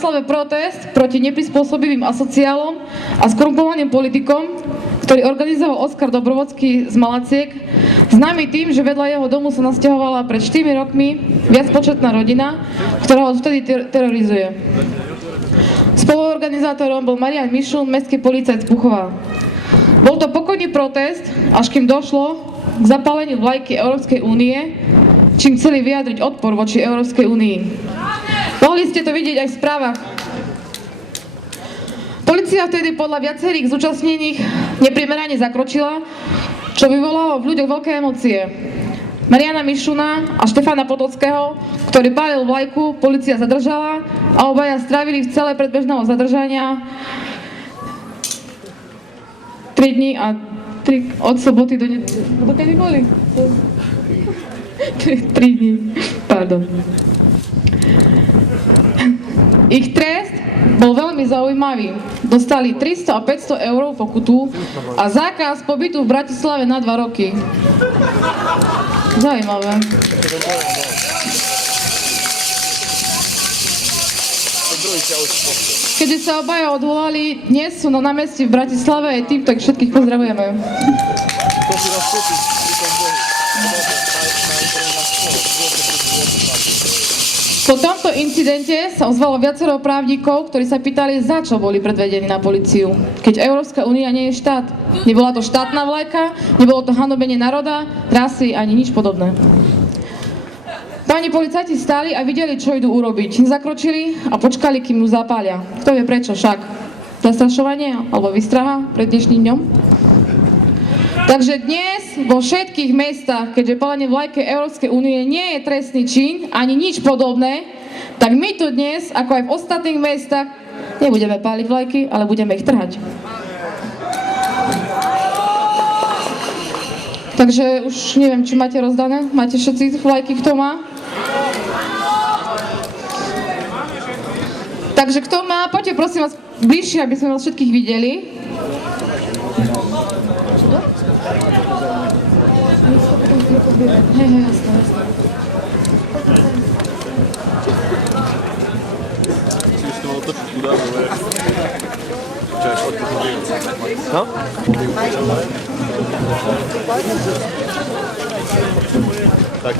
Bratislave protest proti neprispôsobivým asociálom a skorumpovaným politikom, ktorý organizoval Oskar Dobrovodský z Malaciek, známy tým, že vedľa jeho domu sa nasťahovala pred 4 rokmi viacpočetná rodina, ktorá ho vtedy terorizuje. Spoluorganizátorom bol Marian Mišun, mestský policajt z Puchova. Bol to pokojný protest, až kým došlo k zapáleniu vlajky Európskej únie, čím chceli vyjadriť odpor voči Európskej únii. Mohli ste to vidieť aj v správach. Polícia vtedy podľa viacerých zúčastnených neprimerane zakročila, čo vyvolalo v ľuďoch veľké emócie. Mariana Mišuna a Štefana Potockého, ktorý pálil vlajku, polícia zadržala a obaja strávili v celé predbežného zadržania 3 dní a od soboty do dokedy boli? 3 dní, pardon. Ich trest bol veľmi zaujímavý. Dostali 300 a 500 eur pokutu a zákaz pobytu v Bratislave na 2 roky. Zaujímavé. Keďže sa obaja odvolali, dnes sú na námestí v Bratislave, aj týmto ich všetkých pozdravujeme. Po tomto incidente sa ozvalo viacero právnikov, ktorí sa pýtali, za čo boli predvedení na políciu. Keď Európska únia nie je štát. Nebola to štátna vlajka, nebolo to hanobenie národa, rasy ani nič podobné. Páni policajti stáli a videli, čo idú urobiť. Zakročili a počkali, kým ju zapália. Kto vie prečo však? Zastrašovanie alebo výstraha pred dnešným dňom? Takže dnes vo všetkých mestách, keďže palenie vlajky Európskej únie nie je trestný čin, ani nič podobné, tak my tu dnes, ako aj v ostatných mestách, nebudeme páliť vlajky, ale budeme ich trhať. Takže už neviem, či máte rozdané. Máte všetci vlajky, kto má? Takže kto má, poďte prosím vás bližšie, aby sme vás všetkých videli. Hej, jasné. No? Tak,